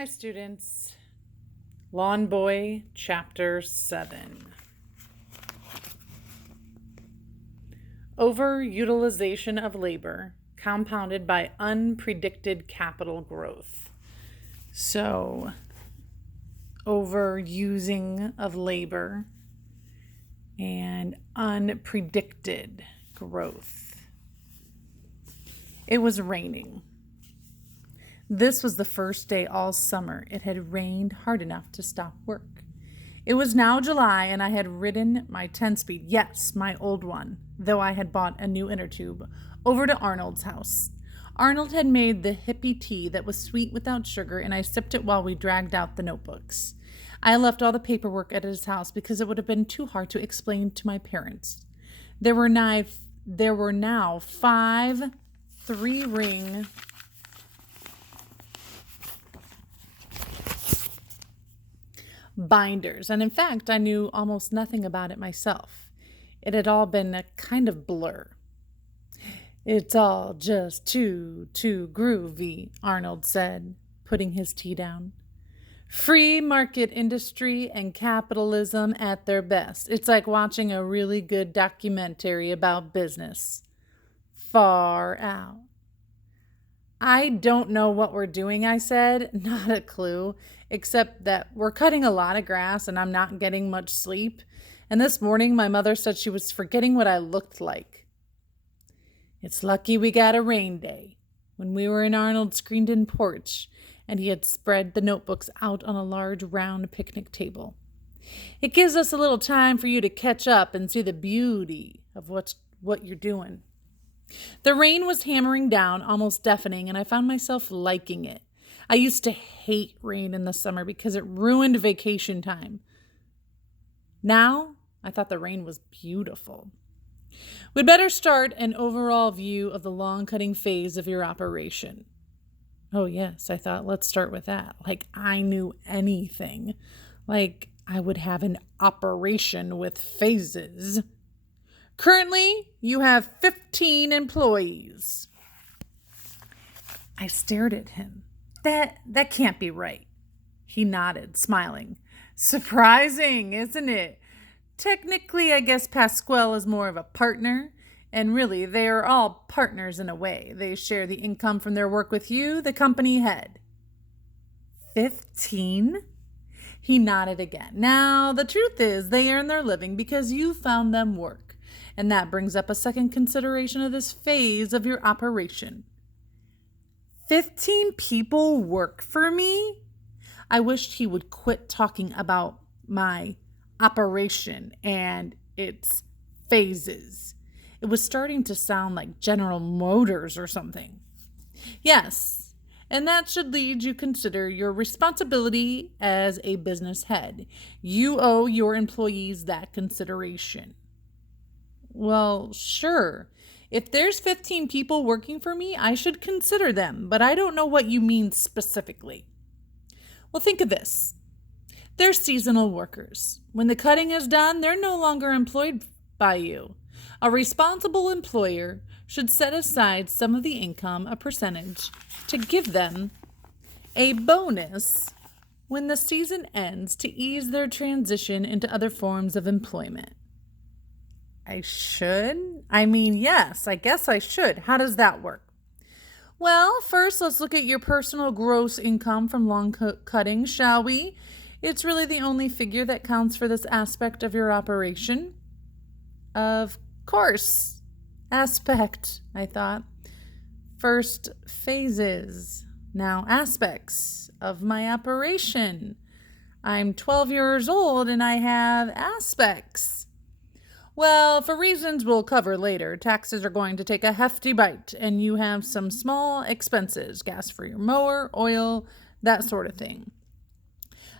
Hi, students. Lawn Boy, Chapter 7. Overutilization of labor, compounded by unpredicted capital growth. So, overusing of labor and unpredicted growth. It was raining. This was the first day all summer it had rained hard enough to stop work. It was now July, and I had ridden my 10-speed, yes, my old one, though I had bought a new inner tube, over to Arnold's house. Arnold had made the hippie tea that was sweet without sugar, and I sipped it while we dragged out the notebooks. I left all the paperwork at his house because it would have been too hard to explain to my parents. There were now 5 3-ring binders, and in fact, I knew almost nothing about it myself. It had all been a kind of blur. "It's all just too groovy," Arnold said, putting his tea down. "Free market industry and capitalism at their best. It's like watching a really good documentary about business. Far out." "I don't know what we're doing," I said. "Not a clue, except that we're cutting a lot of grass and I'm not getting much sleep. And this morning my mother said she was forgetting what I looked like." "It's lucky we got a rain day." When we were in Arnold's screened-in porch and he had spread the notebooks out on a large round picnic table. "It gives us a little time for you to catch up and see the beauty of what you're doing." The rain was hammering down, almost deafening, and I found myself liking it. I used to hate rain in the summer because it ruined vacation time. Now, I thought the rain was beautiful. "We'd better start an overall view of the lawn-cutting phase of your operation." Oh, yes, I thought, let's start with that. Like I knew anything. Like I would have an operation with phases. "Currently, you have 15 employees." I stared at him. That can't be right. He nodded, smiling. "Surprising, isn't it? Technically, I guess Pasquale is more of a partner, and really, they are all partners in a way. They share the income from their work with you, the company head." 15? He nodded again. "Now, the truth is, they earn their living because you found them work. And that brings up a second consideration of this phase of your operation. 15 people work for me?" I wished he would quit talking about my operation and its phases. It was starting to sound like General Motors or something. "Yes, and that should lead you consider your responsibility as a business head. You owe your employees that consideration." "Well, sure. If there's 15 people working for me, I should consider them, but I don't know what you mean specifically." "Well, think of this. They're seasonal workers. When the cutting is done, they're no longer employed by you. A responsible employer should set aside some of the income, a percentage, to give them a bonus when the season ends to ease their transition into other forms of employment." "I should? Yes, I guess I should. How does that work?" "Well, first let's look at your personal gross income from lawn cutting, shall we? It's really the only figure that counts for this aspect of your operation." "Of course. Aspect," I thought. First phases, now aspects of my operation. I'm 12 years old and I have aspects. "Well, for reasons we'll cover later, taxes are going to take a hefty bite, and you have some small expenses, gas for your mower, oil, that sort of thing.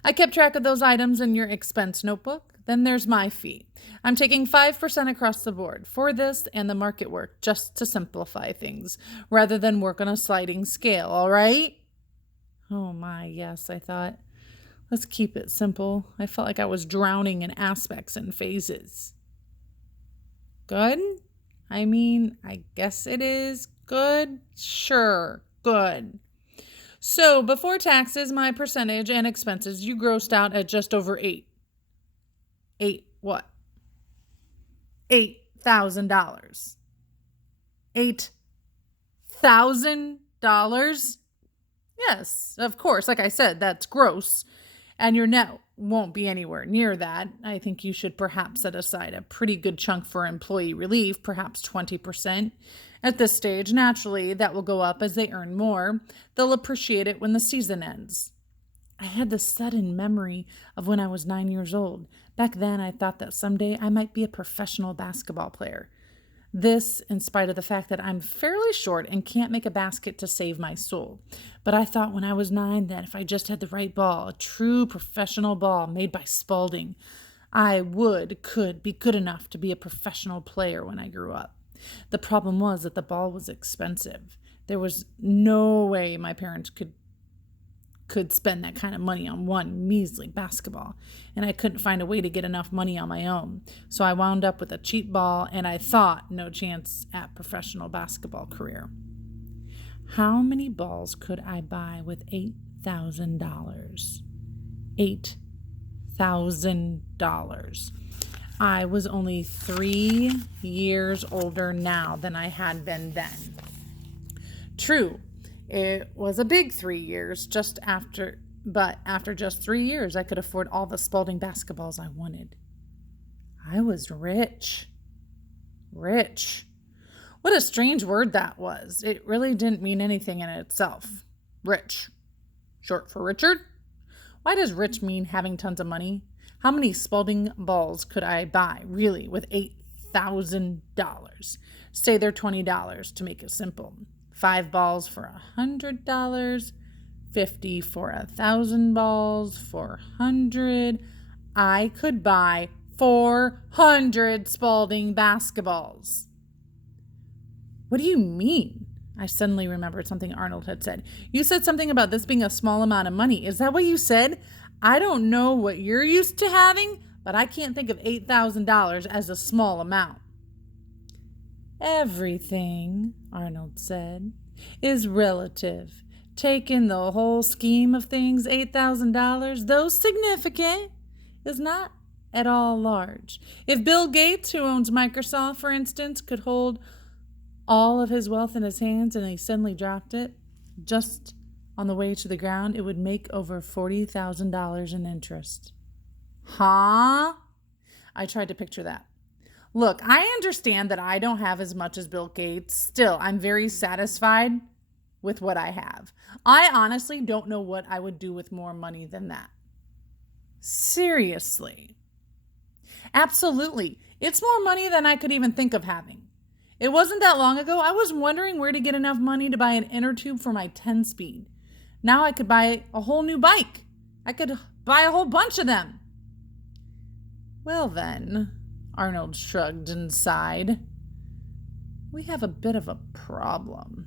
I kept track of those items in your expense notebook. Then there's my fee. I'm taking 5% across the board for this and the market work, just to simplify things, rather than work on a sliding scale, all right?" Oh my, yes, I thought. Let's keep it simple. I felt like I was drowning in aspects and phases. "Good? I guess it is good. Sure, good. So before taxes, my percentage and expenses, you grossed out at just over eight. Eight what? $8,000. $8,000? Yes, of course. Like I said, that's gross. And your net won't be anywhere near that. I think you should perhaps set aside a pretty good chunk for employee relief, perhaps 20%. At this stage, naturally, that will go up as they earn more. They'll appreciate it when the season ends. I had this sudden memory of when I was 9 years old. Back then, I thought that someday I might be a professional basketball player. This, in spite of the fact that I'm fairly short and can't make a basket to save my soul. But I thought when I was 9 that if I just had the right ball, a true professional ball made by Spalding, I could be good enough to be a professional player when I grew up. The problem was that the ball was expensive. There was no way my parents could spend that kind of money on one measly basketball, and I couldn't find a way to get enough money on my own. So I wound up with a cheap ball, and I thought no chance at professional basketball career. How many balls could I buy with $8,000? $8,000. I was only 3 years older now than I had been then. True, it was a big 3 years but after just 3 years, I could afford all the Spalding basketballs I wanted. I was rich. Rich. What a strange word that was. It really didn't mean anything in itself. Rich. Short for Richard? Why does rich mean having tons of money? How many Spalding balls could I buy, really, with $8,000? Say they're $20 to make it simple. 5 balls for $100, 50 for 1,000 balls, 400. I could buy 400 Spalding basketballs. What do you mean? I suddenly remembered something Arnold had said. You said something about this being a small amount of money. Is that what you said? I don't know what you're used to having, but I can't think of $8,000 as a small amount. Everything, Arnold said, is relative. Taking the whole scheme of things, $8,000, though significant, is not at all large. If Bill Gates, who owns Microsoft, for instance, could hold all of his wealth in his hands and he suddenly dropped it just on the way to the ground, it would make over $40,000 in interest. Huh? I tried to picture that. Look, I understand that I don't have as much as Bill Gates. Still, I'm very satisfied with what I have. I honestly don't know what I would do with more money than that. Seriously. Absolutely. It's more money than I could even think of having. It wasn't that long ago I was wondering where to get enough money to buy an inner tube for my 10-speed. Now I could buy a whole new bike. I could buy a whole bunch of them. Well then, Arnold shrugged and sighed. We have a bit of a problem.